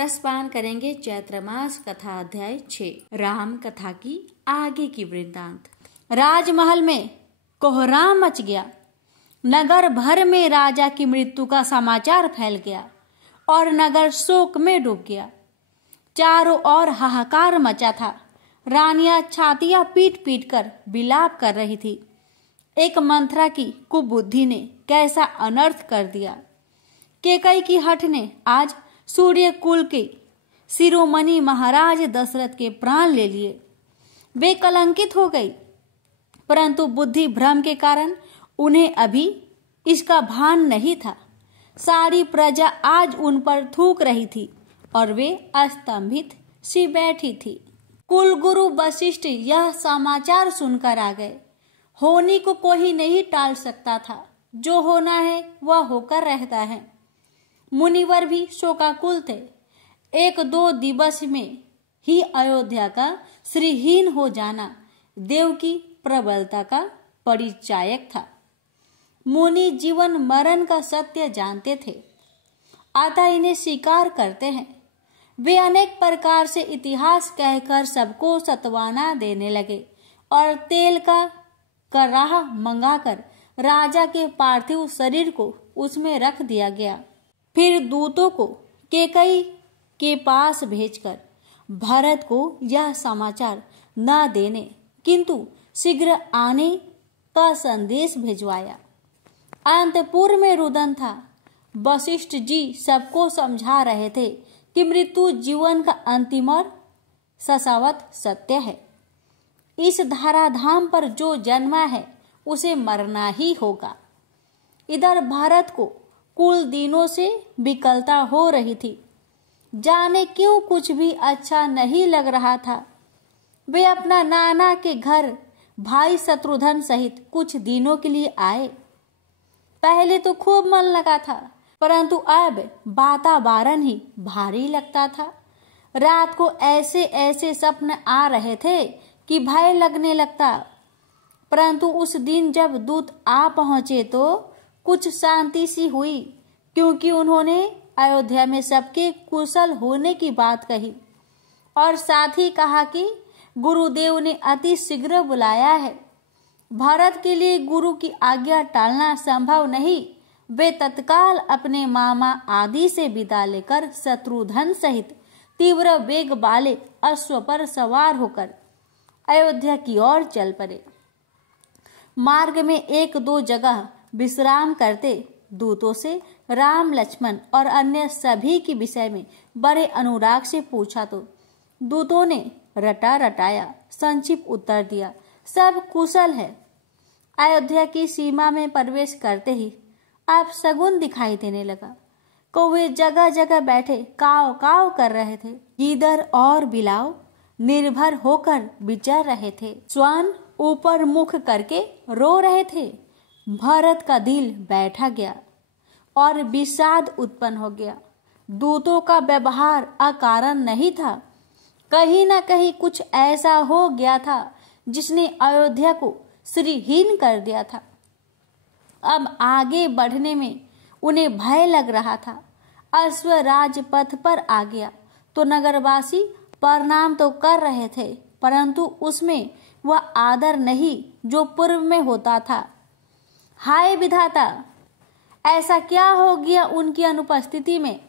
रसपान करेंगे चैत्र मास कथा अध्याय 6 राम कथा की आगे की वृत्तांत। राजमहल में कोहराम मच गया। नगर भर में राजा की मृत्यु का समाचार फैल गया और नगर शोक में डूब गया। चारों ओर हाहाकार मचा था। रानियां छातियां पीट पीट कर विलाप कर रही थी। एक मंथरा की कुबुद्धि ने कैसा अनर्थ कर दिया। केकई की हठ ने आज सूर्य कुल के शिरोमणि महाराज दशरथ के प्राण ले लिए। वे कलंकित हो गई, परंतु बुद्धि भ्रम के कारण उन्हें अभी इसका भान नहीं था। सारी प्रजा आज उन पर थूक रही थी और वे अस्तंभित सी बैठी थी। कुलगुरु वशिष्ठ यह समाचार सुनकर आ गए। होनी को कोई नहीं टाल सकता था। जो होना है वह होकर रहता है। मुनिवर भी शोकाकुल थे। 1-2 दिवस में ही अयोध्या का श्रीहीन हो जाना देव की प्रबलता का परिचायक था। मुनि जीवन मरण का सत्य जानते थे, अतः इन्हें स्वीकार करते हैं। वे अनेक प्रकार से इतिहास कहकर सबको सत्वाना देने लगे और तेल का कराह मंगाकर राजा के पार्थिव शरीर को उसमें रख दिया गया। फिर दूतों को केकई के पास भेजकर भरत को यह समाचार न देने किंतु शीघ्र आने का संदेश भिजवाया। अंतपुर में रुदन था। वशिष्ठ जी सबको समझा रहे थे कि मृत्यु जीवन का अंतिम और शाश्वत सत्य है। इस धराधाम पर जो जन्मा है उसे मरना ही होगा। इधर भारत को कुल दिनों से विकलता हो रही थी। जाने क्यों कुछ भी अच्छा नहीं लग रहा था। वे अपना नाना के घर भाई शत्रुघ्न सहित कुछ दिनों के लिए आए। पहले तो खूब मन लगा था, परंतु अब वातावरण ही भारी लगता था। रात को ऐसे ऐसे सपने आ रहे थे कि भय लगने लगता। परंतु उस दिन जब दूत आ पहुंचे तो कुछ शांति सी हुई, क्योंकि उन्होंने अयोध्या में सबके कुशल होने की बात कही और साथ ही कहा कि गुरुदेव ने अति शीघ्र बुलाया है। भरत के लिए गुरु की आज्ञा टालना संभव नहीं। वे तत्काल अपने मामा आदि से विदा लेकर शत्रुघ्न सहित तीव्र वेग वाले अश्व पर सवार होकर अयोध्या की ओर चल पड़े। मार्ग में 1-2 जगह विश्राम करते दूतों से राम लक्ष्मण और अन्य सभी के विषय में बड़े अनुराग से पूछा तो दूतों ने रटा रटाया संक्षिप्त उत्तर दिया, सब कुशल है। अयोध्या की सीमा में प्रवेश करते ही अब शगुन दिखाई देने लगा। कौवे जगह जगह बैठे काव काव कर रहे थे। गीदड़ और बिलाव निर्भर होकर विचर रहे थे। श्वान ऊपर मुख करके रो रहे थे। भरत का दिल बैठा गया और विषाद उत्पन्न हो गया। दूतों का व्यवहार अकारण नहीं था। कहीं न कहीं कुछ ऐसा हो गया था जिसने अयोध्या को श्रीहीन कर दिया था। अब आगे बढ़ने में उन्हें भय लग रहा था। अश्व राजपथ पर आ गया तो नगरवासी प्रणाम तो कर रहे थे, परंतु उसमें वह आदर नहीं जो पूर्व में होता था। हाय विधाता, ऐसा क्या हो गया उनकी अनुपस्थिति में?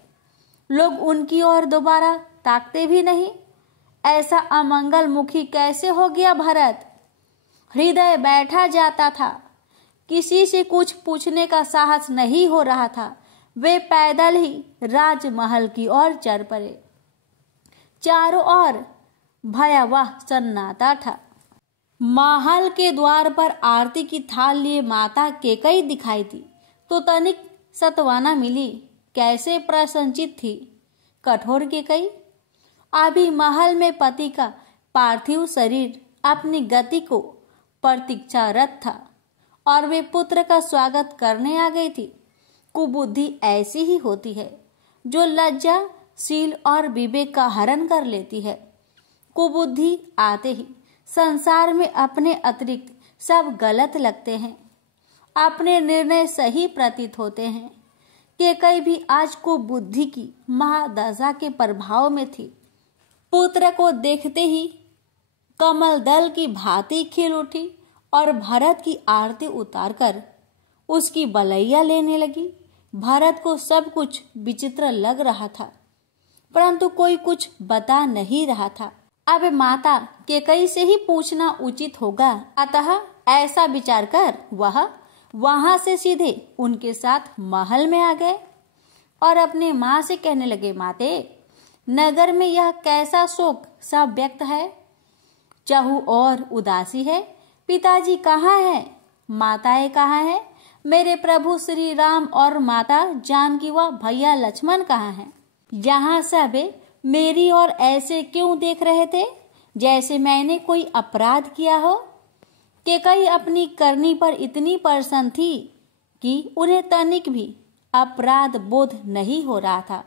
लोग उनकी ओर दोबारा ताकते भी नहीं। ऐसा अमंगल मुखी कैसे हो गया भरत? हृदय बैठा जाता था। किसी से कुछ पूछने का साहस नहीं हो रहा था। वे पैदल ही राजमहल की ओर चल पड़े। चारों ओर भयावह सन्नाटा था। महल के द्वार पर आरती की थाल लिए माता केकई दिखाई दी तो तनिक सत्वाना मिली। कैसे प्रसन्नचित थी कठोर केकई। अभी महल में पति का पार्थिव शरीर अपनी गति को प्रतीक्षारत था और वे पुत्र का स्वागत करने आ गई थी। कुबुद्धि ऐसी ही होती है जो लज्जा शील और विवेक का हरण कर लेती है। कुबुद्धि आते ही संसार में अपने अतिरिक्त सब गलत लगते हैं। अपने निर्णय सही प्रतीत होते हैं। केकई भी आज को बुद्धि की महादशा के प्रभाव में थी। पुत्र को देखते ही कमल दल की भांति खिल उठी और भरत की आरती उतारकर उसकी बलैया लेने लगी। भरत को सब कुछ विचित्र लग रहा था, परंतु कोई कुछ बता नहीं रहा था। अब माता केकई से ही पूछना उचित होगा, अतः ऐसा विचार कर वह वहां से सीधे उनके साथ महल में आ गए और अपने माँ से कहने लगे, माते, नगर में यह कैसा शोक सा व्यक्त है, चाहू और उदासी है। पिताजी कहाँ है, माताएं कहाँ है, मेरे प्रभु श्री राम और माता जानकी व भैया लक्ष्मण कहाँ हैं? यहाँ सब मेरी ओर ऐसे क्यों देख रहे थे, जैसे मैंने कोई अपराध किया हो। केकई अपनी करनी पर इतनी प्रसन्न थी कि उन्हें तनिक भी अपराध बोध नहीं हो रहा था।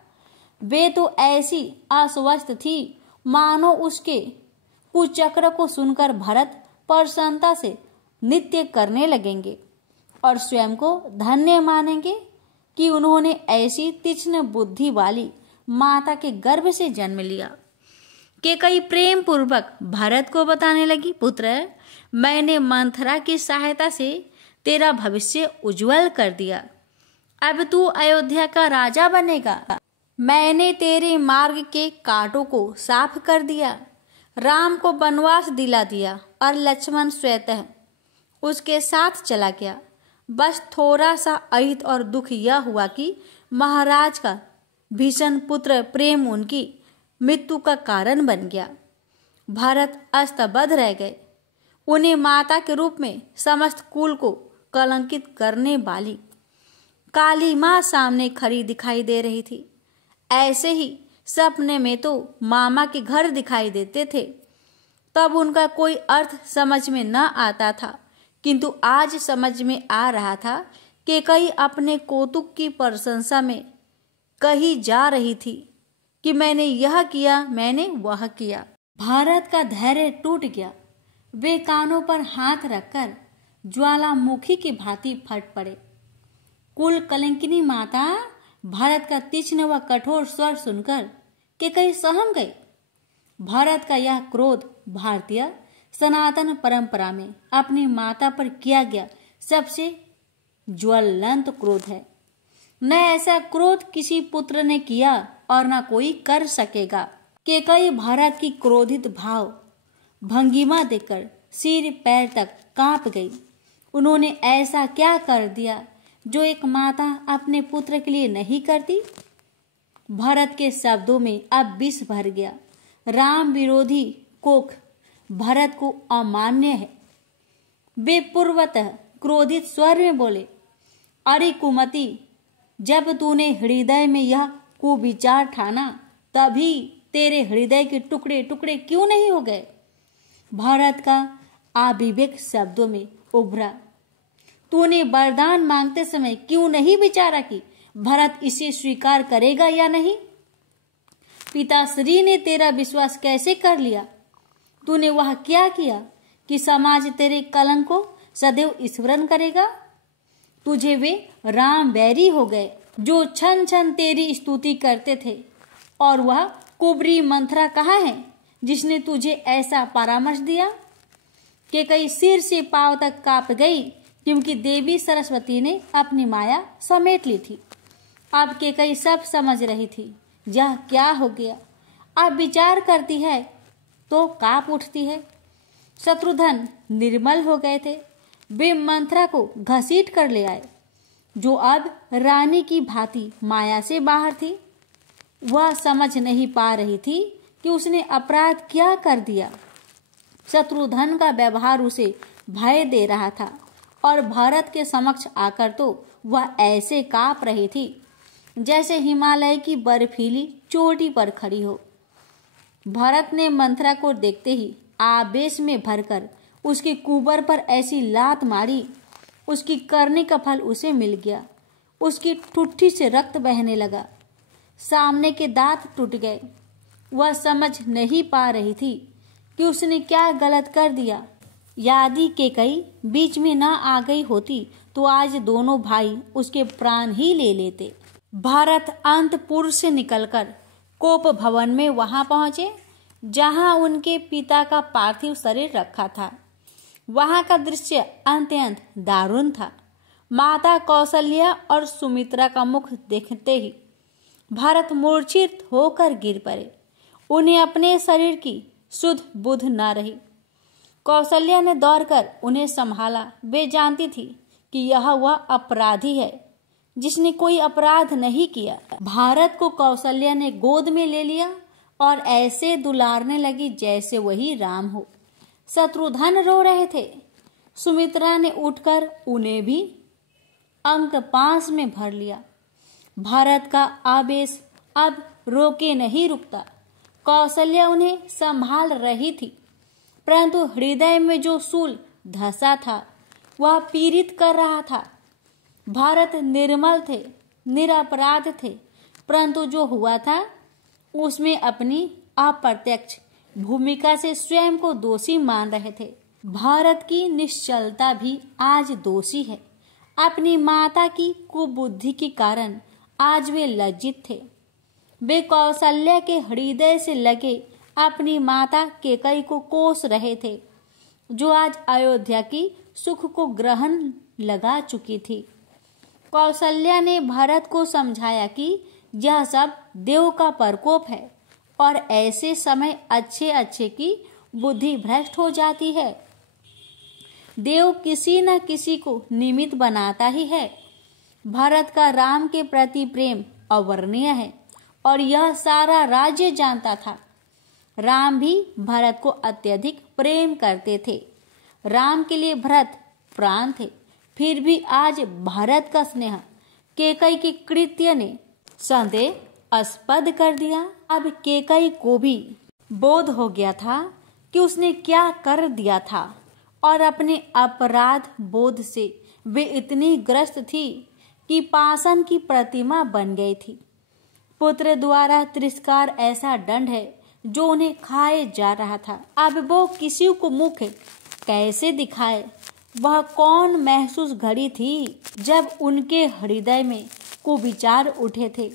वे तो ऐसी अस्वस्थ थी मानो उसके कुचक्र को सुनकर भरत प्रसन्नता से नृत्य करने लगेंगे और स्वयं को धन्य मानेंगे कि उन्होंने ऐसी तीक्ष्ण बुद्धि वाली माता के गर्भ से जन्म लिया। केकई प्रेम पूर्वक भरत को बताने लगी, पुत्र, मैंने मंथरा की सहायता से तेरा भविष्य उज्जवल कर दिया। अब तू अयोध्या का राजा बनेगा। मैंने तेरे मार्ग के कांटों को साफ कर दिया, राम को वनवास दिला दिया और लक्ष्मण स्वतः उसके साथ चला गया। बस थोड़ा सा अहित और दुख यह हुआ कि महाराज का भीषण पुत्र प्रेम उनकी मृत्यु का कारण बन गया। भरत अस्तबद्ध रह गए। उन्हें माता के रूप में समस्त कुल को कलंकित करने वाली काली माँ सामने खड़ी दिखाई दे रही थी। ऐसे ही सपने में तो मामा के घर दिखाई देते थे, तब उनका कोई अर्थ समझ में न आता था, किंतु आज समझ में आ रहा था कि कई अपने कौतुक की प्रशंसा में कही जा रही थी कि मैंने यह किया, मैंने वह किया। भारत का धैर्य टूट गया। वे कानों पर हाथ रखकर ज्वालामुखी की भांति फट पड़े। कुल कलंकिनी माता भारत का तीक्ष्ण व कठोर स्वर सुनकर केकई सहम गई। भारत का यह क्रोध भारतीय सनातन परंपरा में अपनी माता पर किया गया सबसे ज्वलंत क्रोध है। न ऐसा क्रोध किसी पुत्र ने किया और न कोई कर सकेगा। केकई भारत की क्रोधित भाव भंगिमा देखकर सिर पैर तक कांप गई। उन्होंने ऐसा क्या कर दिया जो एक माता अपने पुत्र के लिए नहीं करती? भरत के शब्दों में अब विष भर गया। राम विरोधी कोख भरत को अमान्य है। वे पूर्वतः क्रोधित स्वर में बोले, अरे कुमति, जब तूने हृदय में यह कुविचार ठाना तभी तेरे हृदय के टुकड़े टुकड़े क्यों नहीं हो गए? भारत का अविवेक शब्दों में उभरा। तूने वरदान मांगते समय क्यों नहीं विचारा कि भरत इसे स्वीकार करेगा या नहीं? पिताश्री ने तेरा विश्वास कैसे कर लिया? तूने वह क्या किया कि समाज तेरे कलंक को सदैव स्मरण करेगा? तुझे वे राम बैरी हो गए जो क्षण क्षण तेरी स्तुति करते थे, और वह कुबरी मंथरा कहाँ है जिसने तुझे ऐसा परामर्श दिया? केकई सिर से पांव तक कांप गई, क्योंकि देवी सरस्वती ने अपनी माया समेट ली थी। अब केकई सब समझ रही थी यह क्या हो गया। अब विचार करती है तो कांप उठती है। शत्रुघ्न निर्मल हो गए थे। वे मंथरा को घसीट कर ले आए, जो अब रानी की भांति माया से बाहर थी। वह समझ नहीं पा रही थी कि उसने अपराध क्या कर दिया। शत्रुघ्न का व्यवहार उसे भय दे रहा था और भारत के समक्ष आकर तो वह ऐसे कांप रही थी जैसे हिमालय की बर्फीली चोटी पर खड़ी हो। भरत ने मंथरा को देखते ही आवेश में भरकर उसके कुबर पर ऐसी लात मारी, उसकी करने का फल उसे मिल गया। उसकी ठुट्ठी से रक्त बहने लगा, सामने के दांत टूट गए। वह समझ नहीं पा रही थी कि उसने क्या गलत कर दिया। यदि केकई बीच में न आ गई होती तो आज दोनों भाई उसके प्राण ही ले लेते। भरत अंतपुर से निकलकर कोप भवन में वहां पहुंचे जहां उनके पिता का पार्थिव शरीर रखा था। वहां का दृश्य अत्यंत दारुण था। माता कौशल्या और सुमित्रा का मुख देखते ही भरत मूर्छित होकर गिर पड़े। उन्हें अपने शरीर की सुध बुध न रही। कौशल्या ने दौड़कर उन्हें संभाला। वे जानती थी कि यह वह अपराधी है जिसने कोई अपराध नहीं किया। भारत को कौशल्या ने गोद में ले लिया और ऐसे दुलारने लगी जैसे वही राम हो। शत्रुघ्न रो रहे थे। सुमित्रा ने उठकर उन्हें भी अंक पास में भर लिया। भारत का आवेश अब रोके नहीं रुकता। कौशल्या उन्हें संभाल रही थी, परंतु हृदय में जो शूल धंसा था वह पीड़ित कर रहा था। भारत निर्मल थे, निरपराध थे, परंतु जो हुआ था उसमें अपनी अप्रत्यक्ष भूमिका से स्वयं को दोषी मान रहे थे। भारत की निश्चलता भी आज दोषी है। अपनी माता की कुबुद्धि के कारण आज वे लज्जित थे। वे कौशल्या के हृदय से लगे अपनी माता कैकेयी को कोस रहे थे, जो आज अयोध्या की सुख को ग्रहण लगा चुकी थी। कौशल्या ने भरत को समझाया कि यह सब देव का प्रकोप है और ऐसे समय अच्छे अच्छे की बुद्धि भ्रष्ट हो जाती है। देव किसी न किसी को निमित्त बनाता ही है। भरत का राम के प्रति प्रेम अवर्णनीय है और यह सारा राज्य जानता था। राम भी भरत को अत्यधिक प्रेम करते थे। राम के लिए भरत प्राण थे। फिर भी आज भरत का स्नेह कैकेयी के कृत्य ने संदेहास्पद कर दिया। अब कैकेयी को भी बोध हो गया था कि उसने क्या कर दिया था और अपने अपराध बोध से वे इतनी ग्रस्त थी कि पाषाण की प्रतिमा बन गई थी। पुत्र द्वारा तिरस्कार ऐसा दंड है जो उन्हें खाए जा रहा था। अब वो किसी को मुख कैसे दिखाए? वह कौन महसूस घड़ी थी जब उनके हृदय में कुविचार उठे थे।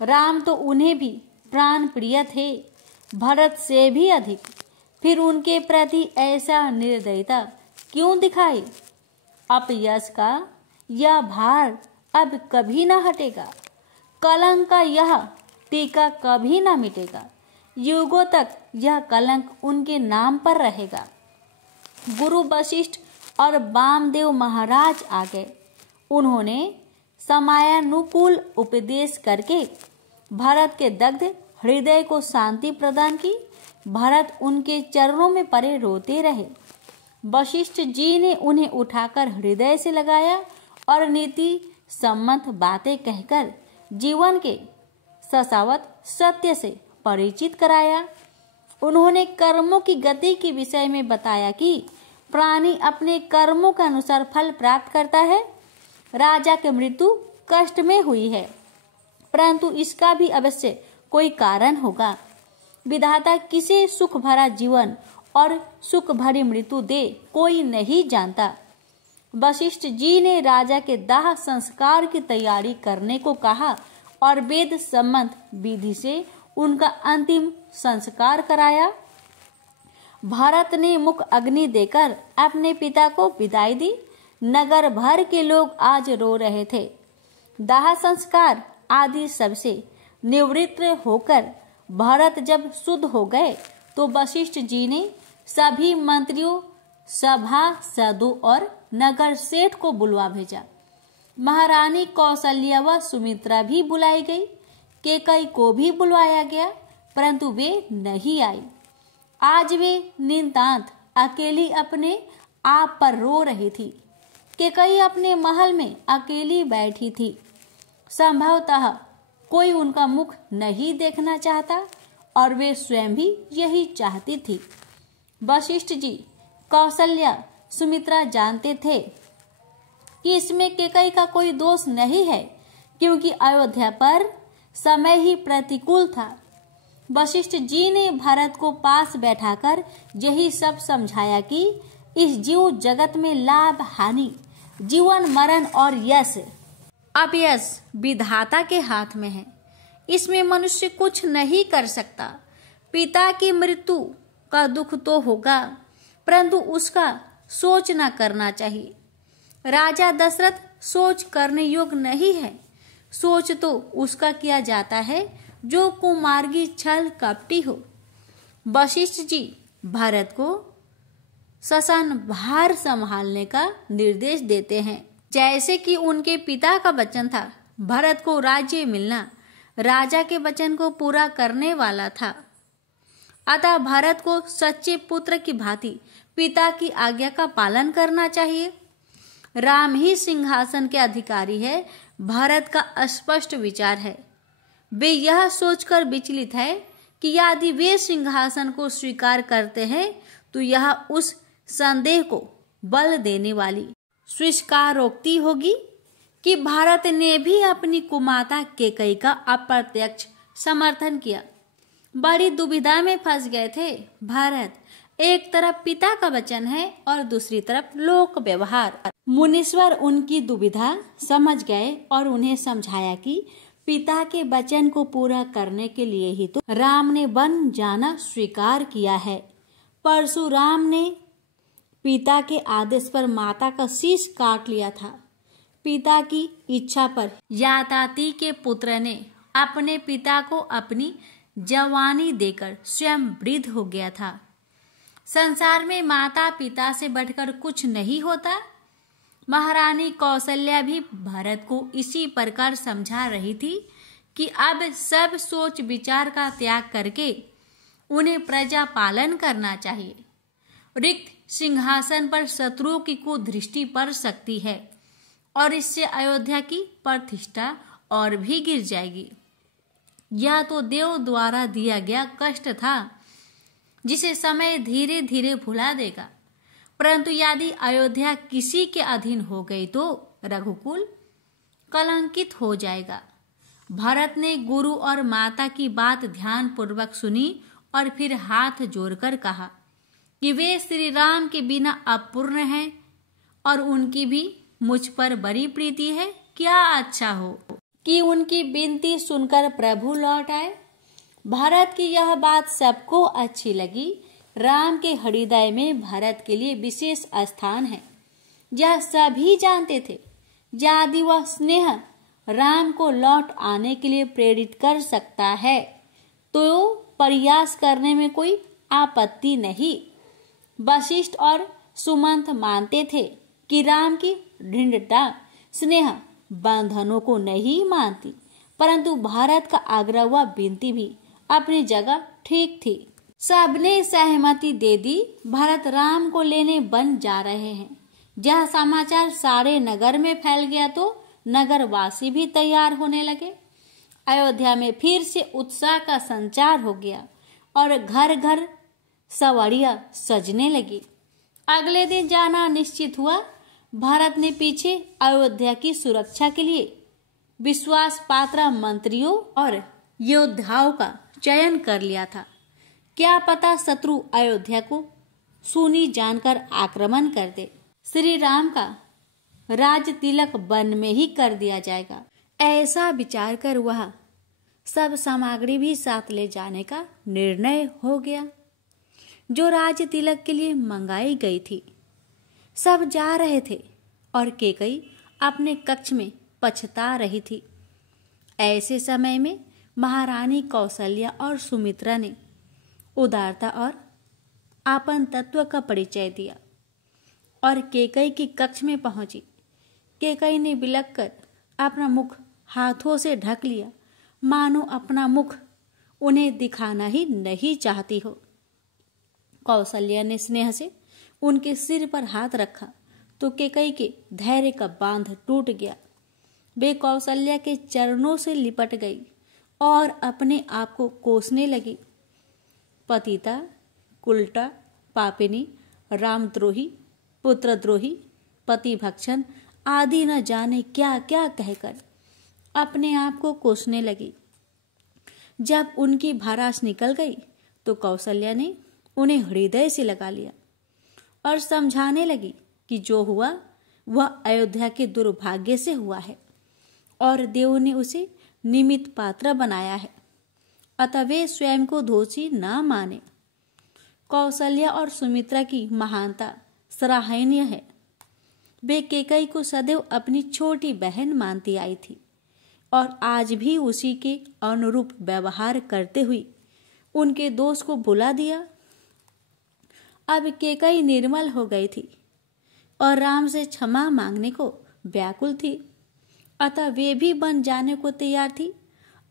राम तो उन्हें भी प्राण प्रिय थे, भरत से भी अधिक। फिर उनके प्रति ऐसा निर्दयता क्यों दिखाई? अपयश का यह भार अब कभी न हटेगा। कलंक का यह टीका कभी न मिटेगा। युगों तक यह कलंक उनके नाम पर रहेगा। गुरु वशिष्ठ और वामदेव महाराज आ गए। उन्होंने समयानुकूल उपदेश करके भरत के दग्ध हृदय को शांति प्रदान की। भरत उनके चरणों में पड़े रोते रहे। वशिष्ठ जी ने उन्हें उठाकर हृदय से लगाया और नीति सम्मत बातें कहकर जीवन के शाश्वत सत्य से परिचित कराया। उन्होंने कर्मों की गति के विषय में बताया कि प्राणी अपने कर्मों के अनुसार फल प्राप्त करता है। राजा की मृत्यु कष्ट में हुई है, परंतु इसका भी अवश्य कोई कारण होगा। विधाता किसे सुख भरा जीवन और सुख भरी मृत्यु दे कोई नहीं जानता। वशिष्ठ जी ने राजा के दाह संस्कार की तैयारी करने को कहा और वेद सम्मत विधि से उनका अंतिम संस्कार कराया। भरत ने मुख अग्नि देकर अपने पिता को विदाई दी। नगर भर के लोग आज रो रहे थे। दाह संस्कार आदि सबसे निवृत्त होकर भरत जब शुद्ध हो गए तो वशिष्ठ जी ने सभी मंत्रियों, सभासदों और नगर सेठ को बुलवा भेजा। महारानी कौशल्या व सुमित्रा भी बुलाई गई। कैकेयी को भी बुलवाया गया, परंतु वे नहीं आई। आज वे नितांत अकेली अपने आप पर रो रही थी। कैकेयी अपने महल में अकेली बैठी थी। संभवतः कोई उनका मुख नहीं देखना चाहता और वे स्वयं भी यही चाहती थी। वशिष्ठ जी, कौशल्या, सुमित्रा जानते थे कि इसमें कैकेयी का कोई दोष नहीं है, क्योंकि अयोध्या पर समय ही प्रतिकूल था। वशिष्ठ जी ने भरत को पास बैठाकर यही सब समझाया कि इस जीव जगत में लाभ हानि, जीवन मरण और यश अब यश विधाता के हाथ में है, इसमें मनुष्य कुछ नहीं कर सकता। पिता की मृत्यु का दुख तो होगा, परंतु उसका सोच न करना चाहिए। राजा दशरथ सोच करने योग्य नहीं है। सोच तो उसका किया जाता है जो कुमार्गी छल कपटी हो। वशिष्ठ जी भरत को शसन भार संभालने का निर्देश देते हैं। जैसे कि उनके पिता का वचन था, भरत को राज्य मिलना राजा के वचन को पूरा करने वाला था। अतः भरत को सच्चे पुत्र की भांति पिता की आज्ञा का पालन करना चाहिए। राम ही सिंहासन के अधिकारी है, भरत का स्पष्ट विचार है। वे यह सोचकर विचलित है कि यदि वे सिंहासन को स्वीकार करते हैं तो यह उस संदेह को बल देने वाली स्वीकारोक्ति होगी कि भारत ने भी अपनी कुमाता कैकेयी का अप्रत्यक्ष समर्थन किया। बड़ी दुविधा में फंस गए थे भारत। एक तरफ पिता का वचन है और दूसरी तरफ लोक व्यवहार। मुनीश्वर उनकी दुविधा समझ गए और उन्हें समझाया कि पिता के वचन को पूरा करने के लिए ही तो राम ने वन जाना स्वीकार किया है। परशुराम ने पिता के आदेश पर माता का शीश काट लिया था। पिता की इच्छा पर याताती के पुत्र ने अपने पिता को अपनी जवानी देकर स्वयं वृद्ध हो गया था। संसार में माता पिता से बढ़कर कुछ नहीं होता। महारानी कौशल्या भी भरत को इसी प्रकार समझा रही थी कि अब सब सोच विचार का त्याग करके उन्हें प्रजा पालन करना चाहिए। रिक्त सिंहासन पर शत्रुओं की कुदृष्टि पड़ सकती है और इससे अयोध्या की प्रतिष्ठा और भी गिर जाएगी। यह तो देव द्वारा दिया गया कष्ट था जिसे समय धीरे धीरे भुला देगा, परंतु यदि अयोध्या किसी के अधीन हो गई तो रघुकुल कलंकित हो जाएगा। भरत ने गुरु और माता की बात ध्यान पूर्वक सुनी और फिर हाथ जोड़कर कहा कि वे श्री राम के बिना अपूर्ण हैं और उनकी भी मुझ पर बड़ी प्रीति है। क्या अच्छा हो कि उनकी विनती सुनकर प्रभु लौट आए। भरत की यह बात सबको अच्छी लगी। राम के हृदय में भरत के लिए विशेष स्थान है, यह सभी जानते थे। यदि वह स्नेह राम को लौट आने के लिए प्रेरित कर सकता है तो प्रयास करने में कोई आपत्ति नहीं। वशिष्ठ और सुमंत मानते थे कि राम की दृढ़ता स्नेह बंधनों को नहीं मानती, परंतु भारत का आग्रह व विनती भी अपनी जगह ठीक थी। सबने सहमति दे दी। भरत राम को लेने वन जा रहे हैं। यह समाचार सारे नगर में फैल गया तो नगरवासी भी तैयार होने लगे। अयोध्या में फिर से उत्साह का संचार हो गया और घर घर सवारियां सजने लगी। अगले दिन जाना निश्चित हुआ। भारत ने पीछे अयोध्या की सुरक्षा के लिए विश्वास पात्र मंत्रियों और योद्धाओं का चयन कर लिया था। क्या पता शत्रु अयोध्या को सुनी जानकर आक्रमण कर दे। श्री राम का राज तिलक वन में ही कर दिया जाएगा। ऐसा विचार कर वह सब सामग्री भी साथ ले जाने का निर्णय हो गया जो राज तिलक के लिए मंगाई गई थी। सब जा रहे थे और कैकेयी अपने कक्ष में पछता रही थी। ऐसे समय में महारानी कौशल्या और सुमित्रा ने उदारता और आपन तत्व का परिचय दिया और कैकेयी के कक्ष में पहुंची। कैकेयी ने बिलख कर अपना मुख हाथों से ढक लिया, मानो अपना मुख उन्हें दिखाना ही नहीं चाहती हो। कौशल्या ने स्नेह से उनके सिर पर हाथ रखा तो कैकेयी के धैर्य का बांध टूट गया। वे कौशल्या के चरणों से लिपट गई और अपने आप को कोसने लगी। पतिता, कुलटा, पापिनी, रामद्रोही, पुत्रद्रोही, पति भक्षण आदि न जाने क्या क्या कहकर अपने आप को कोसने लगी। जब उनकी भड़ास निकल गई तो कौशल्या ने उन्हें हृदय से लगा लिया और समझाने लगी कि जो हुआ वह अयोध्या के दुर्भाग्य से हुआ है। और देव ने उसे निमित्त पात्र बनाया है, अतः वे स्वयं को दोषी न माने। कौशल्या और सुमित्रा की महानता सराहनीय है। वे कैकेयी को सदैव अपनी छोटी बहन मानती आई थी और आज भी उसी के अनुरूप व्यवहार करते हुए उनके दोष को भुला दिया। अब कैकेयी निर्मल हो गई थी और राम से क्षमा मांगने को व्याकुल थी, अतः वे भी बन जाने को तैयार थी।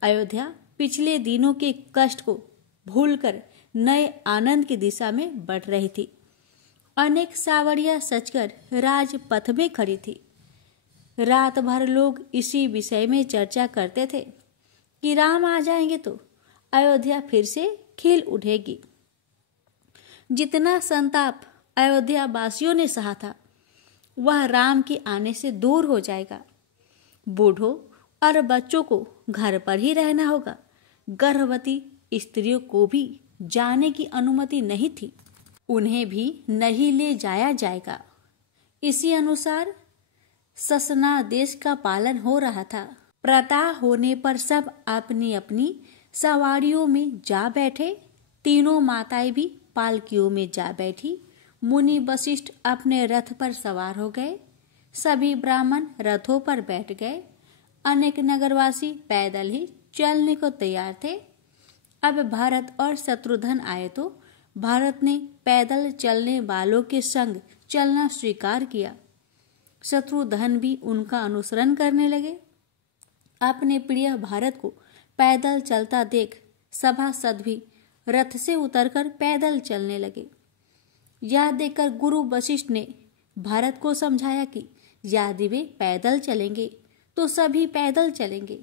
अयोध्या पिछले दिनों के कष्ट को भूलकर नए आनंद की दिशा में बढ़ रही थी। अनेक सावड़ियां सजकर राजपथ में खड़ी थी। रात भर लोग इसी विषय में चर्चा करते थे कि राम आ जाएंगे तो अयोध्या फिर से खिल उठेगी। जितना संताप अयोध्या वासियों ने सहा था वह राम के आने से दूर हो जाएगा। बूढ़ों और बच्चों को घर पर ही रहना होगा। गर्भवती स्त्रियों को भी जाने की अनुमति नहीं थी, उन्हें भी नहीं ले जाया जाएगा। इसी अनुसार शासनादेश का पालन हो रहा था। प्रातः होने पर सब अपनी अपनी सवारियों में जा बैठे। तीनों माताएं भी पालकियों में जा बैठी। मुनि वशिष्ठ अपने रथ पर सवार हो गए। सभी ब्राह्मण रथों पर बैठ गए। अनेक नगरवासी पैदल ही चलने को तैयार थे। अब भरत और शत्रुघ्न आए तो भरत ने पैदल चलने वालों के संग चलना स्वीकार किया। शत्रुघ्न भी उनका अनुसरण करने लगे। अपने प्रिय भारत को पैदल चलता देख सभासद भी रथ से उतरकर पैदल चलने लगे। यह देखकर गुरु वशिष्ठ ने भारत को समझाया कि यदि वे पैदल चलेंगे तो सभी पैदल चलेंगे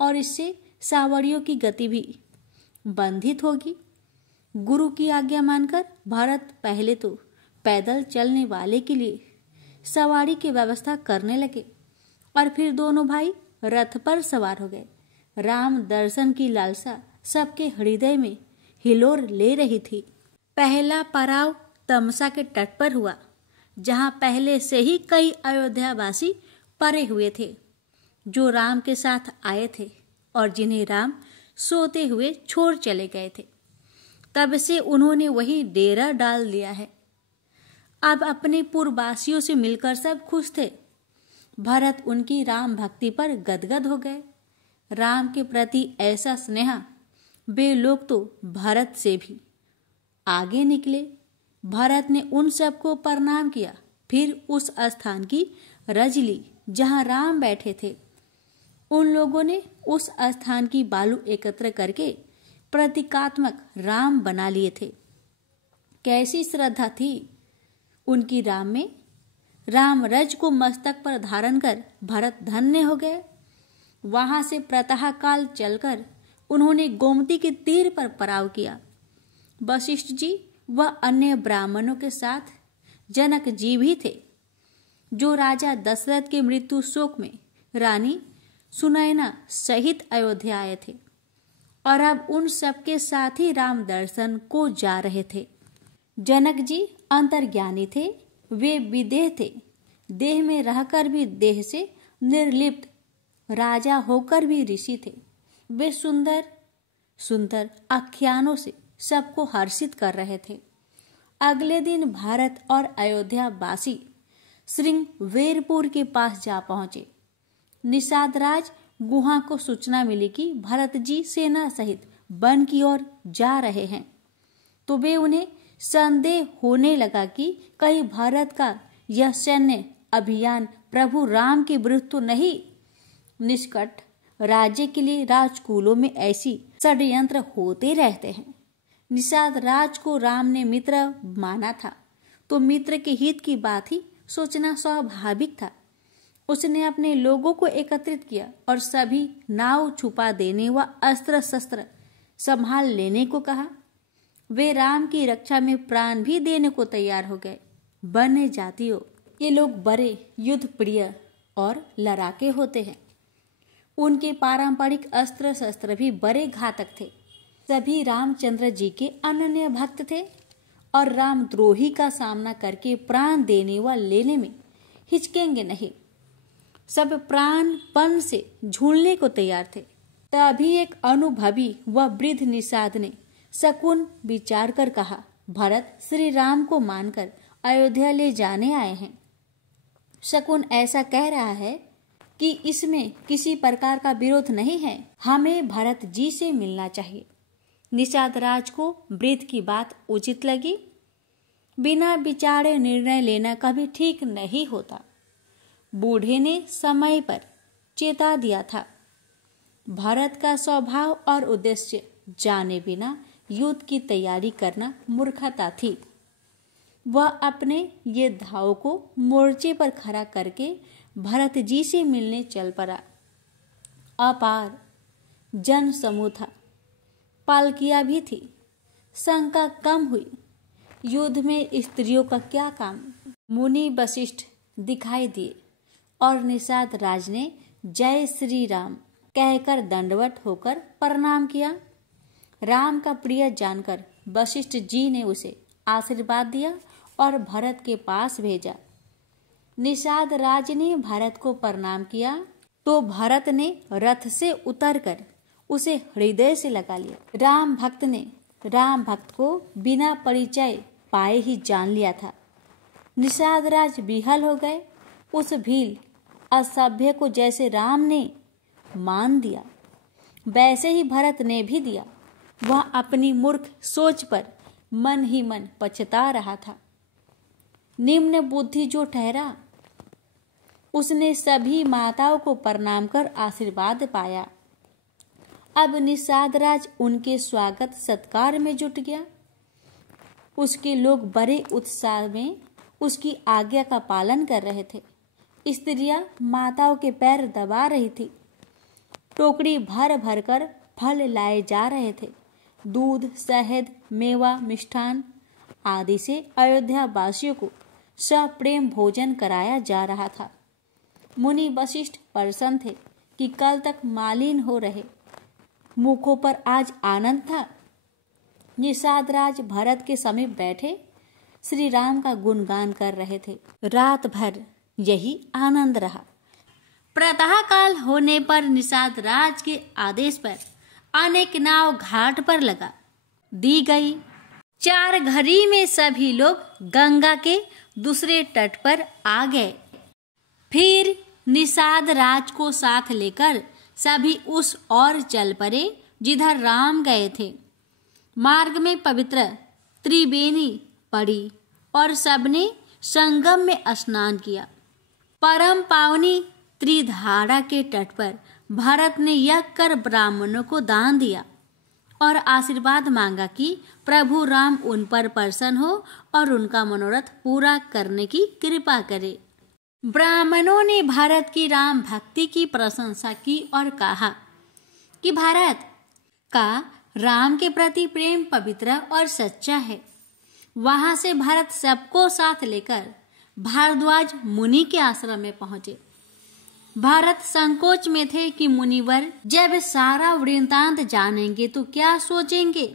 और इससे सावड़ियों की गति भी बंधित होगी। गुरु की आज्ञा मानकर भारत पहले तो पैदल चलने वाले के लिए सवारी की व्यवस्था करने लगे और फिर दोनों भाई रथ पर सवार हो गए। राम दर्शन की लालसा सबके हृदय में हिलोर ले रही थी। पहला पड़ाव तमसा के तट पर हुआ, जहां पहले से ही कई अयोध्यावासी परे हुए थे जो राम के साथ आए थे और जिन्हें राम सोते हुए छोड़ चले गए थे। तब से उन्होंने वही डेरा डाल दिया है। अब अपने पूर्ववासियों से मिलकर सब खुश थे। भरत उनकी राम भक्ति पर गदगद हो गए। राम के प्रति ऐसा स्नेह वे लोग तो भरत से भी आगे निकले। भरत ने उन सबको प्रणाम किया, फिर उस स्थान की रज ली जहां राम बैठे थे। उन लोगों ने उस स्थान की बालू एकत्र करके प्रतीकात्मक राम बना लिए थे। कैसी श्रद्धा थी उनकी राम में। राम रज को मस्तक पर धारण कर भरत धन्य हो गए। वहां से प्रातः काल चलकर उन्होंने गोमती के तीर पर पड़ाव किया। वशिष्ठ जी व अन्य ब्राह्मणों के साथ जनक जी भी थे, जो राजा दशरथ के मृत्यु शोक में रानी सुनैना सहित अयोध्या आए थे और अब उन सबके साथ ही राम दर्शन को जा रहे थे। जनक जी अंतर्ज्ञानी थे, वे विदेह थे, देह में रहकर भी देह से निर्लिप्त, राजा होकर भी ऋषि थे। वे सुंदर सुंदर आख्यानों से सबको हर्षित कर रहे थे। अगले दिन भारत और अयोध्या वासी श्रृंगवेरपुर के पास जा पहुंचे। निषाद राज गुहा को सूचना मिली कि भरत जी सेना सहित वन की ओर जा रहे हैं, तो वे उन्हें संदेह होने लगा कि कहीं भारत का यह सैन्य अभियान प्रभु राम के विरुद्ध तो नहीं। निष्कट राज्य के लिए राजकुलों में ऐसी षड्यंत्र होते रहते हैं। निषाद राज को राम ने मित्र माना था, तो मित्र के हित की बात ही सोचना स्वाभाविक था। उसने अपने लोगों को एकत्रित किया और सभी नाव छुपा देने व अस्त्र शस्त्र संभाल लेने को कहा। वे राम की रक्षा में प्राण भी देने को तैयार हो गए। वन्य जातियों, ये लोग बड़े युद्ध प्रिय और लड़ाके होते हैं। उनके पारंपरिक अस्त्र शस्त्र भी बड़े घातक थे। सभी रामचंद्र जी के अनन्य भक्त थे और रामद्रोही का सामना करके प्राण देने व लेने में हिचकेंगे नहीं। सब प्राणपण से झूलने को तैयार थे। तभी एक अनुभवी व वृद्ध निषाद ने शकुन विचार कर कहा, भरत श्री राम को मानकर अयोध्या ले जाने आए हैं। शकुन ऐसा कह रहा है कि इसमें किसी प्रकार का विरोध नहीं है, हमें भरत जी से मिलना चाहिए। निषाद राज को वृद्ध की बात उचित लगी। बिना विचारे निर्णय लेना कभी ठीक नहीं होता। बूढ़े ने समय पर चेता दिया था। भरत का स्वभाव और उद्देश्य जाने बिना युद्ध की तैयारी करना मूर्खता थी। वह अपने ये धाव को मोर्चे पर खड़ा करके भरत जी से मिलने चल पड़ा। अपार जन समूह था, पालकियां भी थी। शंका कम हुई, युद्ध में स्त्रियों का क्या काम। मुनि वशिष्ठ दिखाई दिए और निषाद राज ने जय श्री राम कहकर दंडवत होकर प्रणाम किया। राम का प्रिय जानकर वशिष्ठ जी ने उसे आशीर्वाद दिया और भरत के पास भेजा। निषाद राज ने भरत को प्रणाम किया तो भरत ने रथ से उतरकर उसे हृदय से लगा लिया। राम भक्त ने राम भक्त को बिना परिचय पाए ही जान लिया था। निषाद राज विहल हो गए। उस भील असभ्य को जैसे राम ने मान दिया वैसे ही भरत ने भी दिया। वह अपनी मूर्ख सोच पर मन ही मन पछता रहा था। निम्न बुद्धि जो ठहरा, उसने सभी माताओं को प्रणाम कर आशीर्वाद पाया। अब निषाद राज उनके स्वागत सत्कार में जुट गया। उसके लोग बड़े उत्साह में उसकी आज्ञा का पालन कर रहे थे। स्त्रियां माताओं के पैर दबा रही थी। टोकरी भर भर कर फल लाए जा रहे थे। दूध, शहद, मेवा, मिष्ठान आदि से अयोध्या वासियों को सप्रेम भोजन कराया जा रहा था। मुनि वशिष्ठ प्रसन्न थे कि कल तक मालिन हो रहे मुखों पर आज आनंद था। निषाद राज भरत के समीप बैठे श्री राम का गुणगान कर रहे थे। रात भर यही आनंद रहा। प्रातः काल होने पर निषाद राज के आदेश पर अनेक नाव घाट पर लगा दी गई। 4 घड़ी में सभी लोग गंगा के दूसरे तट पर आ गए। फिर निषाद राज को साथ लेकर सभी उस ओर चल पड़े जिधर राम गए थे। मार्ग में पवित्र त्रिवेणी पड़ी और सबने संगम में स्नान किया। परम पावनी त्रिधारा के तट पर भरत ने यज्ञ कर ब्राह्मणों को दान दिया और आशीर्वाद मांगा कि प्रभु राम उन पर प्रसन्न हो और उनका मनोरथ पूरा करने की कृपा करे। ब्राह्मणों ने भरत की राम भक्ति की प्रशंसा की और कहा कि भरत का राम के प्रति प्रेम पवित्र और सच्चा है। वहां से भरत सबको साथ लेकर भारद्वाज मुनि के आश्रम में पहुंचे। भरत संकोच में थे कि मुनिवर जब सारा वृत्तांत जानेंगे तो क्या सोचेंगे,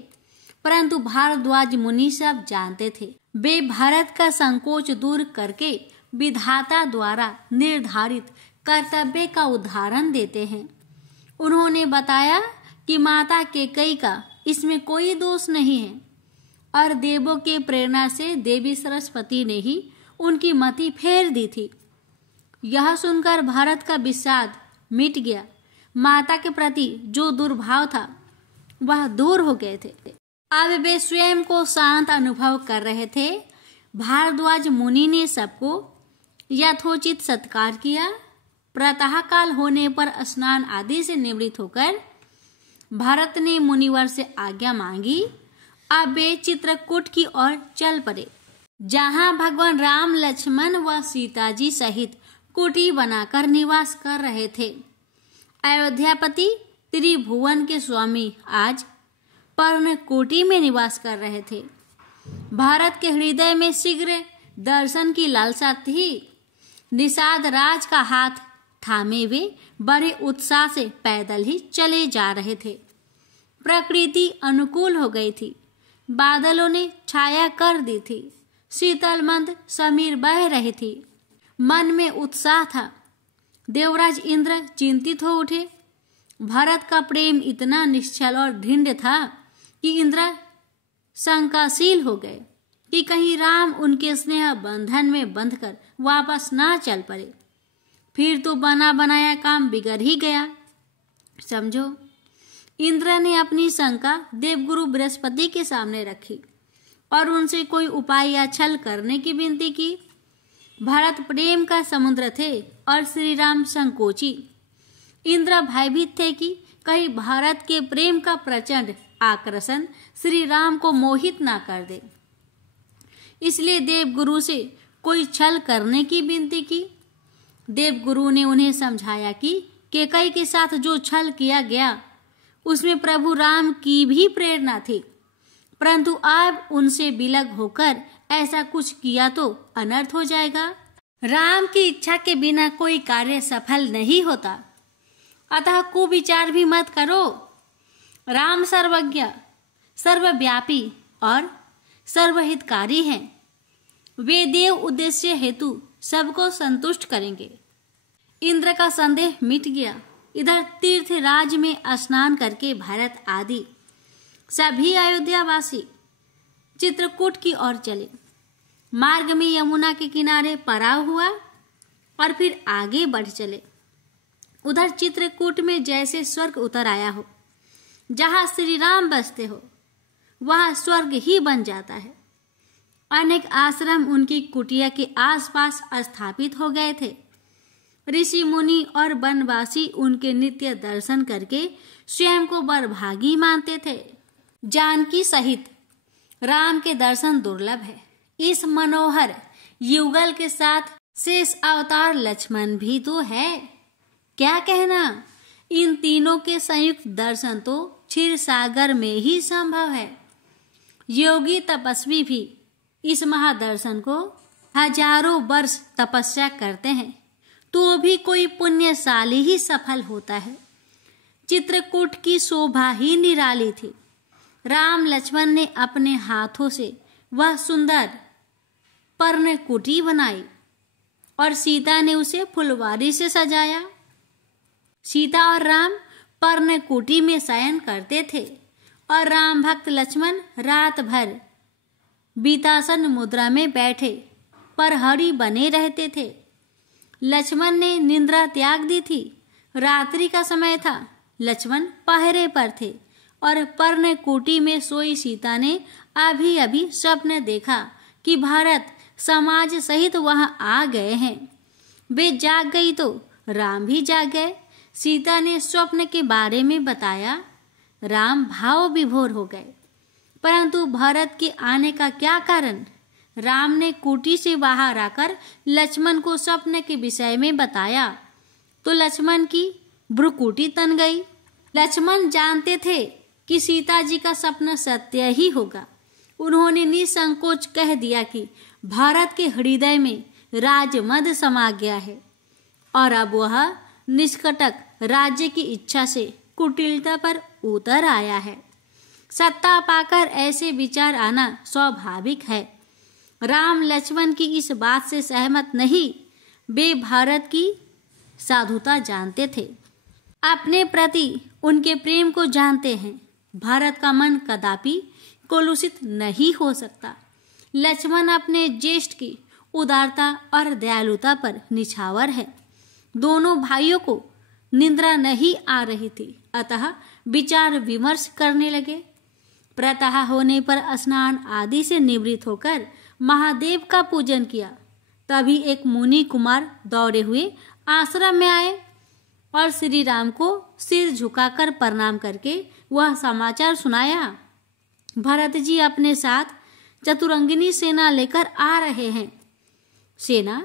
परंतु भारद्वाज मुनि सब जानते थे। वे भरत का संकोच दूर करके विधाता द्वारा निर्धारित कर्तव्य का उदाहरण देते हैं। उन्होंने बताया कि माता कैकेयी का इसमें कोई दोष नहीं है और देवों के प्रेरणा से देवी सरस्वती ने ही उनकी मति फेर दी थी। यह सुनकर भरत का विषाद मिट गया। माता के प्रति जो दुर्भाव था वह दूर हो गए थे। अब वे स्वयं को शांत अनुभव कर रहे थे। भारद्वाज मुनि ने सबको यथोचित सत्कार किया। प्रातः काल होने पर स्नान आदि से निवृत्त होकर भरत ने मुनिवर से आज्ञा मांगी। अब वे चित्रकूट की ओर चल पड़े, जहां भगवान राम, लक्ष्मण व सीता जी सहित कुटी बनाकर निवास कर रहे थे। अयोध्यापति त्रिभुवन के स्वामी आज पर्णकुटी में निवास कर रहे थे। भारत के हृदय में शीघ्र दर्शन की लालसा थी। निषाद राज का हाथ थामे वे बड़े उत्साह से पैदल ही चले जा रहे थे। प्रकृति अनुकूल हो गई थी। बादलों ने छाया कर दी थी। शीतल मंद समीर बह रही थी। मन में उत्साह था। देवराज इंद्र चिंतित हो उठे। भरत का प्रेम इतना निश्चल और दृढ़ था कि इंद्र शंकाशील हो गए कि कहीं राम उनके स्नेह बंधन में बंधकर वापस ना चल पड़े। फिर तो बना बनाया काम बिगड़ ही गया। समझो, इंद्र ने अपनी शंका देवगुरु बृहस्पति के सामने रखी और उनसे कोई उपाय या छल करने की विनती की। भरत प्रेम का समुद्र थे और श्री राम संकोची। इंद्र भयभीत थे कि कहीं भारत के प्रेम का प्रचंड आकर्षण श्री राम को मोहित ना कर दे। इसलिए देवगुरु से कोई छल करने की विनती की। देवगुरु ने उन्हें समझाया कि कैकेयी के साथ जो छल किया गया उसमें प्रभु राम की भी प्रेरणा थी, परंतु अब उनसे विलग होकर ऐसा कुछ किया तो अनर्थ हो जाएगा। राम की इच्छा के बिना कोई कार्य सफल नहीं होता, अतः कुविचार भी मत करो। राम सर्वज्ञ, सर्वव्यापी और सर्वहितकारी हैं। वे देव उद्देश्य हेतु सबको संतुष्ट करेंगे। इंद्र का संदेह मिट गया। इधर तीर्थ राज में स्नान करके भरत आदि सभी अयोध्यावासी चित्रकूट की ओर चले। मार्ग में यमुना के किनारे पड़ाव हुआ और फिर आगे बढ़ चले। उधर चित्रकूट में जैसे स्वर्ग उतर आया हो। जहां श्री राम बसते हो वहां स्वर्ग ही बन जाता है। अनेक आश्रम उनकी कुटिया के आसपास स्थापित हो गए थे। ऋषि मुनि और वनवासी उनके नित्य दर्शन करके स्वयं को बड़भागी मानते थे। जानकी सहित राम के दर्शन दुर्लभ है। इस मनोहर युगल के साथ शेष अवतार लक्ष्मण भी तो है। क्या कहना, इन तीनों के संयुक्त दर्शन तो क्षीर सागर में ही संभव है। योगी तपस्वी भी इस महादर्शन को हजारों वर्ष तपस्या करते हैं तो भी कोई पुण्यशाली ही सफल होता है। चित्रकूट की शोभा ही निराली थी। राम लक्ष्मण ने अपने हाथों से वह सुंदर पर्णकुटी बनाई और सीता ने उसे फुलवारी से सजाया। सीता और राम पर्णकुटी में शयन करते थे और राम भक्त लक्ष्मण रात भर बीतासन मुद्रा में बैठे परहरी बने रहते थे। लक्ष्मण ने निद्रा त्याग दी थी। रात्रि का समय था। लक्ष्मण पहरे पर थे और पर्णकुटी में सोई सीता ने अभी अभी स्वप्न देखा कि भारत समाज सहित वहां आ गए हैं। वे जाग गई तो राम भी जाग गए। सीता ने स्वप्न के बारे में बताया। राम भाव विभोर हो गए। परंतु भरत के आने का क्या कारण? राम ने कुटी से बाहर आकर लक्ष्मण को स्वप्न के विषय में बताया तो लक्ष्मण की भ्रुकुटी तन गई। लक्ष्मण जानते थे कि सीता जी का सपना सत्य ही होगा। उन्होंने निसंकोच कह दिया कि भारत के हृदय में राजमद समा गया है और अब वह निष्कटक राज्य की इच्छा से कुटिलता पर उतर आया है। सत्ता पाकर ऐसे विचार आना स्वाभाविक है। राम लक्ष्मण की इस बात से सहमत नहीं। वे भारत की साधुता जानते थे, अपने प्रति उनके प्रेम को जानते हैं। भारत का मन कदापि कलुषित नहीं हो सकता। लक्ष्मण अपने ज्येष्ठ की उदारता और दयालुता पर निछावर है। दोनों भाइयों को निद्रा नहीं आ रही थी, अतः विचार विमर्श करने लगे। प्रातः होने पर स्नान आदि से निवृत्त होकर महादेव का पूजन किया। तभी एक मुनि कुमार दौड़े हुए आश्रम में आए और श्री राम को सिर झुकाकर प्रणाम करके वह समाचार सुनाया, भरत जी अपने साथ चतुरंगिनी सेना लेकर आ रहे हैं। सेना?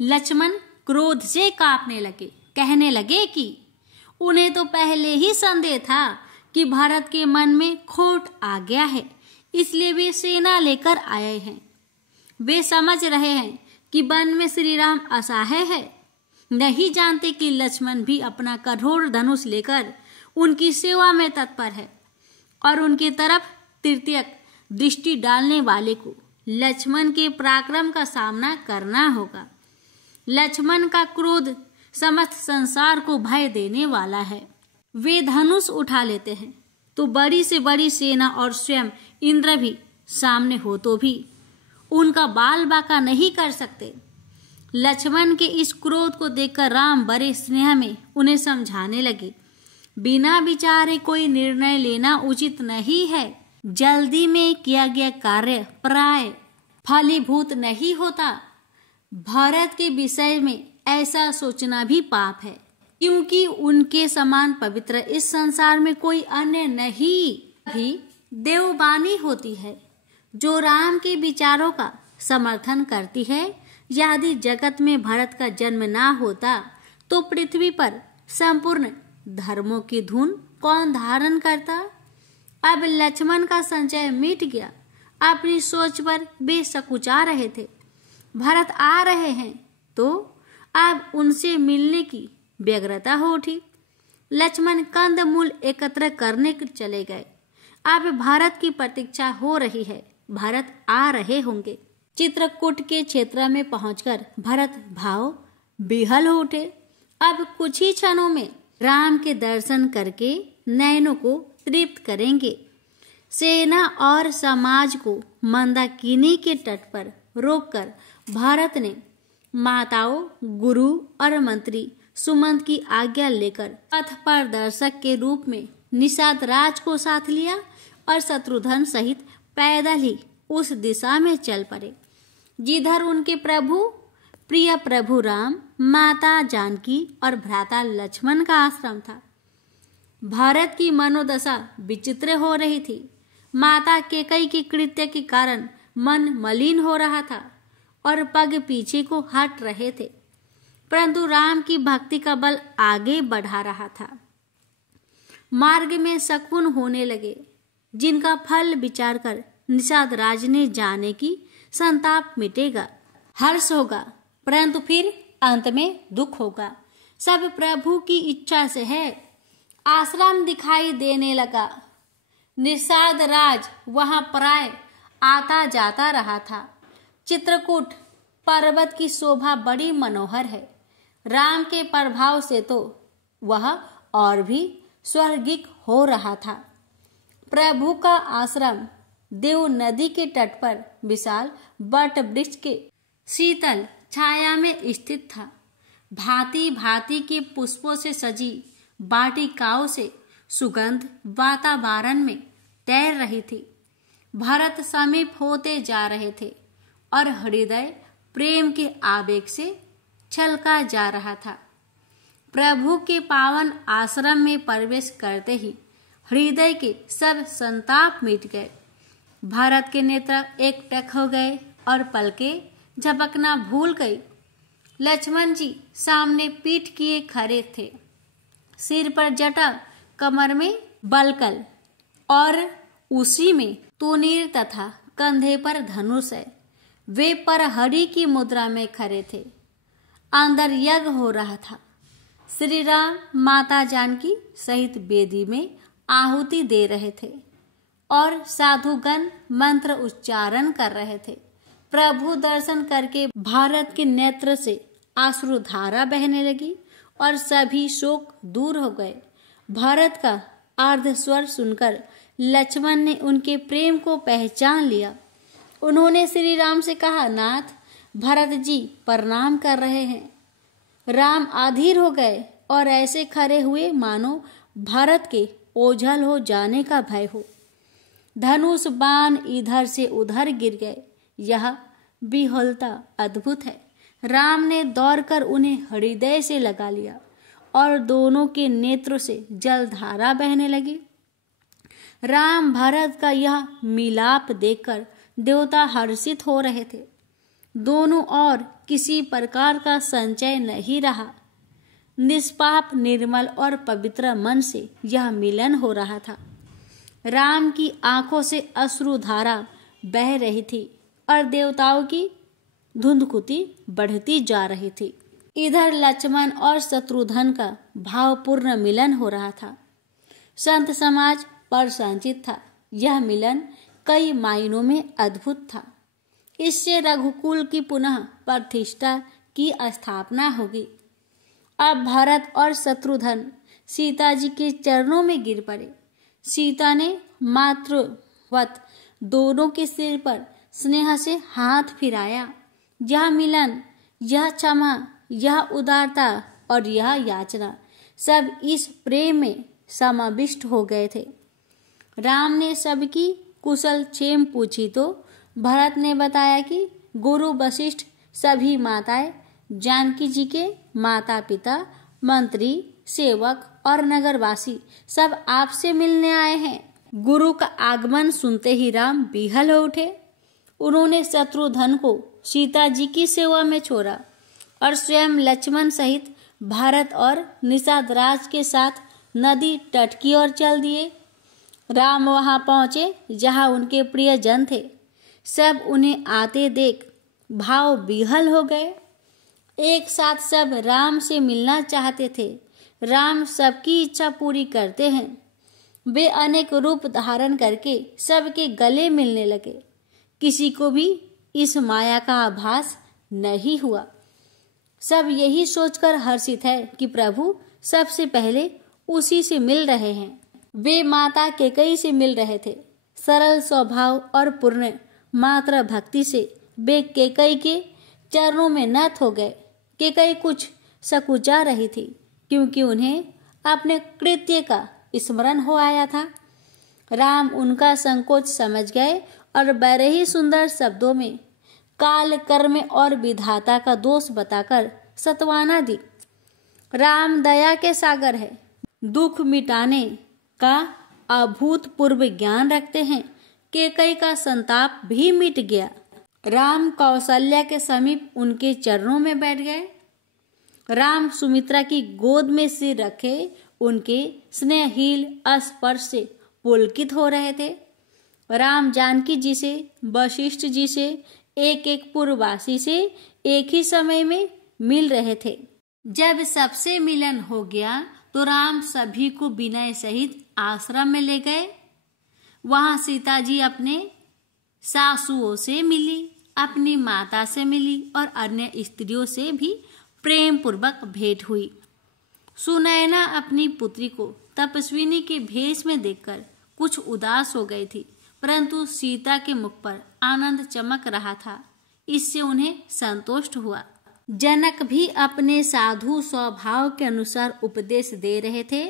लक्ष्मण क्रोध से कांपने लगे। कहने लगे कि उन्हें तो पहले ही संदेह था कि भारत के मन में खोट आ गया है, इसलिए वे सेना लेकर आए हैं। वे समझ रहे हैं कि वन में श्री राम असहाय है। नहीं जानते कि लक्ष्मण भी अपना कठोर धनुष लेकर उनकी सेवा में तत्पर है और उनकी तरफ तृतीयक दृष्टि डालने वाले को लक्ष्मण के पराक्रम का सामना करना होगा। लक्ष्मण का क्रोध समस्त संसार को भय देने वाला है। वे धनुष उठा लेते हैं तो बड़ी से बड़ी सेना और स्वयं इंद्र भी सामने हो तो भी उनका बाल बाका नहीं कर सकते। लक्ष्मण के इस क्रोध को देखकर राम बड़े स्नेह में उन्हें समझाने लगे, बिना विचारे कोई निर्णय लेना उचित नहीं है। जल्दी में किया गया कार्य प्राय फलीभूत नहीं होता। भरत के विषय में ऐसा सोचना भी पाप है, क्योंकि उनके समान पवित्र इस संसार में कोई अन्य नहीं। भी देववाणी होती है जो राम के विचारों का समर्थन करती है। यदि जगत में भरत का जन्म ना होता तो पृथ्वी पर संपूर्ण धर्मों की धुन कौन धारण करता। अब लक्ष्मण का संचय मिट गया। अपनी सोच पर बेसकुचा रहे थे। भरत आ रहे हैं तो अब उनसे मिलने की व्यग्रता हो उठी। लक्ष्मण कंदमूल एकत्र करने चले गए। अब भारत की प्रतीक्षा हो रही है। भरत आ रहे होंगे। चित्रकूट के क्षेत्र में पहुंचकर भरत भाव विहल हो उठे। अब कुछ ही क्षणों में राम के दर्शन करके नयनों को तृप्त करेंगे। सेना और समाज को मंदाकिनी के तट पर रोककर भारत ने माताओं, गुरु और मंत्री सुमंत की आज्ञा लेकर पथ प्रदर्शक के रूप में निषाद राज को साथ लिया और शत्रुघ्न सहित पैदल ही उस दिशा में चल पड़े जिधर उनके प्रिय प्रभु राम, माता जानकी और भ्राता लक्ष्मण का आश्रम था। भारत की मनोदशा विचित्र हो रही थी। माता कैकेयी के कृत्य के कारण मन मलिन हो रहा था और पग पीछे को हट रहे थे, परंतु राम की भक्ति का बल आगे बढ़ा रहा था। मार्ग में शकुन होने लगे, जिनका फल विचार कर निषाद राज ने जाने की संताप मिटेगा, हर्ष होगा, परंतु फिर अंत में दुख होगा। सब प्रभु की इच्छा से है। आश्रम दिखाई देने लगा। निषाद राज वहां प्राय आता जाता रहा था। चित्रकूट पर्वत की शोभा बड़ी मनोहर है। राम के प्रभाव से तो वह और भी स्वर्गिक हो रहा था। प्रभु का आश्रम देव नदी के तट पर विशाल वट वृक्ष के शीतल छाया में स्थित था। भांति भांति के पुष्पों से सजी वाटिकाओं से सुगंध वातावरण में तैर रही थी। भरत समीप होते जा रहे थे और हृदय प्रेम के आवेग से छलका जा रहा था। प्रभु के पावन आश्रम में प्रवेश करते ही हृदय के सब संताप मिट गए। भरत के नेत्र एकटक हो गए और पलकें झपकना भूल गई। लक्ष्मण जी सामने पीठ किए खड़े थे, सिर पर जटा, कमर में बलकल और उसी में तूनीर तथा कंधे पर धनुष है। वे परहरी की मुद्रा में खड़े थे। अंदर यज्ञ हो रहा था। श्री राम माता जानकी सहित वेदी में आहुति दे रहे थे और साधुगण मंत्र उच्चारण कर रहे थे। प्रभु दर्शन करके भारत के नेत्र से अश्रुधारा बहने लगी और सभी शोक दूर हो गए। भारत का अर्ध स्वर सुनकर लक्ष्मण ने उनके प्रेम को पहचान लिया। उन्होंने श्री राम से कहा, नाथ, भरत जी प्रणाम कर रहे हैं। राम अधीर हो गए और ऐसे खड़े हुए मानो भारत के ओझल हो जाने का भय हो। धनुष बाण इधर से उधर गिर गए। यह विह्वलता अद्भुत है। राम ने दौड़कर उन्हें हृदय से लगा लिया और दोनों के नेत्रों से जलधारा बहने लगी। राम भरत का यह मिलाप देखकर देवता हर्षित हो रहे थे। दोनों और किसी प्रकार का संचय नहीं रहा। निष्पाप, निर्मल और पवित्र मन से यह मिलन हो रहा था। राम की आंखों से अश्रुधारा बह रही थी और देवताओं की धुंधकुती बढ़ती जा रही थी। इधर लक्ष्मण और शत्रुघ्न का भावपूर्ण मिलन हो रहा था। संत समाज प्रसन्नचित था। यह मिलन कई मायनों में अद्भुत था। इससे रघुकुल की पुनः प्रतिष्ठा की स्थापना होगी अब भरत और शत्रुघ्न सीता जी के चरणों में गिर पड़े। सीता ने मातृवत दोनों के सिर पर स्नेह से हाथ फिराया। यह मिलन, यह क्षमा, यह उदारता और यह याचना सब इस प्रेम में समाविष्ट हो गए थे। राम ने सबकी कुशल क्षेम पूछी तो भरत ने बताया कि गुरु वशिष्ठ, सभी माताएं, जानकी जी के माता पिता, मंत्री, सेवक और नगरवासी सब आपसे मिलने आए हैं। गुरु का आगमन सुनते ही राम विहल हो उठे। उन्होंने शत्रुघ्न को सीता जी की सेवा में छोड़ा और स्वयं लक्ष्मण सहित भरत और निषाद राज के साथ नदी तट की ओर चल दिए। राम वहां पहुंचे जहां उनके प्रिय जन थे। सब उन्हें आते देख भाव विहल हो गए। एक साथ सब राम से मिलना चाहते थे। राम सबकी इच्छा पूरी करते हैं। वे अनेक रूप धारण करके सबके गले मिलने लगे। किसी को भी इस माया का आभास नहीं हुआ। सब यही सोचकर हर्षित है कि प्रभु सबसे पहले उसी से मिल रहे हैं। वे माता कैकेयी से मिल रहे थे। सरल स्वभाव और पूर्ण मात्र भक्ति से वे कैकेयी के चरणों में नत हो गए। कैकेयी कुछ सकुचा रही थी क्योंकि उन्हें अपने कृत्य का स्मरण हो आया था। राम उनका संकोच समझ गए और बड़े ही सुंदर शब्दों में काल, कर्म और विधाता का दोष बताकर सत्वाना दी। राम दया के सागर है, दुख मिटाने का अभूतपूर्व ज्ञान रखते हैं। कैकेयी का संताप भी मिट गया। राम कौशल्या के समीप उनके चरणों में बैठ गए। राम सुमित्रा की गोद में सिर रखे उनके स्नेहहीन स्पर्श से पुलकित हो रहे थे। राम जानकी जी से, वशिष्ठ जी से, एक एक पूर्ववासी से एक ही समय में मिल रहे थे। जब सबसे मिलन हो गया तो राम सभी को विनय सहित आश्रम में ले गए। वहां सीता जी अपने सासुओं से मिली, अपनी माता से मिली और अन्य स्त्रियों से भी प्रेम पूर्वक भेंट हुई। सुनैना अपनी पुत्री को तपस्विनी के भेष में देखकर कुछ उदास हो गई थी, परंतु सीता के मुख पर आनंद चमक रहा था। इससे उन्हें संतुष्ट हुआ। जनक भी अपने साधु स्वभाव के अनुसार उपदेश दे रहे थे।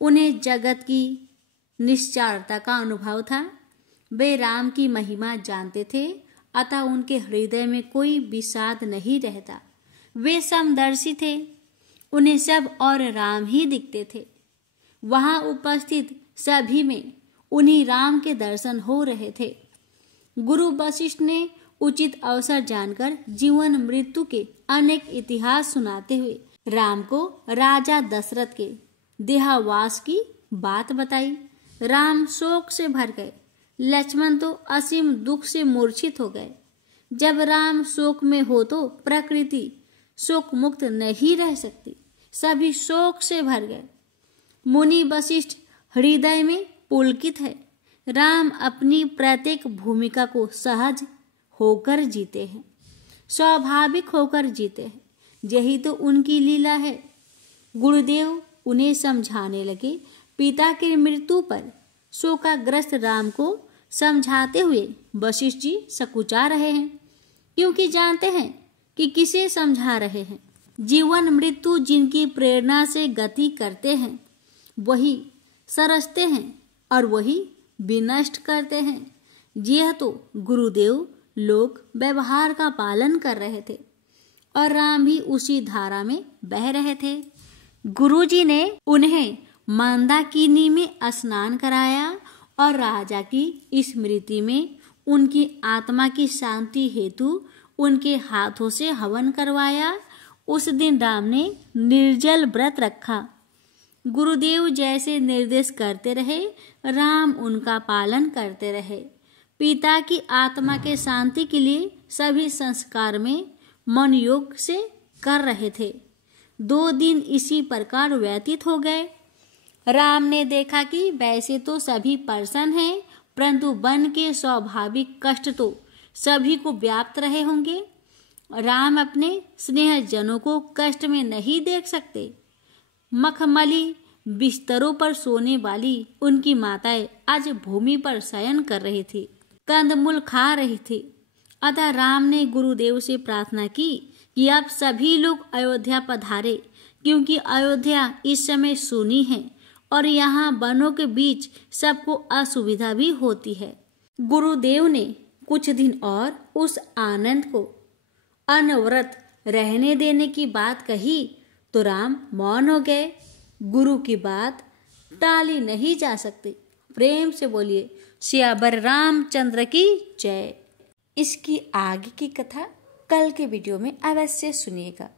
उन्हें जगत की निश्चरता का अनुभव था। वे राम की महिमा जानते थे, अतः उनके हृदय में कोई विषाद नहीं रहता। वे समदर्शी थे। उन्हें सब और राम ही दिखते थे। वहां उपस्थित सभी में उन्हीं राम के दर्शन हो रहे थे। गुरु वशिष्ठ ने उचित अवसर जानकर जीवन मृत्यु के अनेक इतिहास सुनाते हुए राम को राजा दशरथ के देहावास की बात बताई। राम शोक से भर गए। लक्ष्मण तो असीम दुख से मूर्छित हो गए। जब राम शोक में हो तो प्रकृति शोक मुक्त नहीं रह सकती। सभी शोक से भर गए। मुनि वशिष्ठ हृदय में पुलकित है। राम अपनी प्रत्येक भूमिका को सहज होकर जीते हैं, स्वाभाविक होकर जीते हैं। यही तो उनकी लीला है। गुरुदेव उन्हें समझाने लगे। पिता की मृत्यु पर शोकाग्रस्त राम को समझाते हुए वशिष्ठ जी सकुचा रहे हैं, क्योंकि जानते हैं कि किसे समझा रहे हैं। जीवन मृत्यु जिनकी प्रेरणा से गति करते हैं वही सरसते हैं और वही विनष्ट करते हैं। यह तो गुरुदेव लोग व्यवहार का पालन कर रहे थे और राम भी उसी धारा में बह रहे थे। गुरुजी ने उन्हें मंदाकिनी में स्नान कराया और राजा की स्मृति में उनकी आत्मा की शांति हेतु उनके हाथों से हवन करवाया। उस दिन राम ने निर्जल व्रत रखा। गुरुदेव जैसे निर्देश करते रहे, राम उनका पालन करते रहे। पिता की आत्मा के शांति के लिए सभी संस्कार में मन योग से कर रहे थे। 2 दिन इसी प्रकार व्यतीत हो गए। राम ने देखा कि वैसे तो सभी प्रसन्न हैं, परंतु वन के स्वाभाविक कष्ट तो सभी को व्याप्त रहे होंगे। राम अपने स्नेहजनों को कष्ट में नहीं देख सकते। मखमली बिस्तरों पर सोने वाली उनकी माताएं आज भूमि पर शयन कर रही थी, कंदमूल खा रही थी। अतः राम ने गुरुदेव से प्रार्थना की कि आप सभी लोग अयोध्या पधारे, क्योंकि अयोध्या इस समय सूनी है और यहाँ वनों के बीच सबको असुविधा भी होती है। गुरुदेव ने कुछ दिन और उस आनंद को अनवरत रहने देने की बात कही तो राम मौन हो गए। गुरु की बात टाली नहीं जा सकती। प्रेम से बोलिए सियावर रामचंद्र की जय। इसकी आगे की कथा कल के वीडियो में अवश्य सुनिएगा।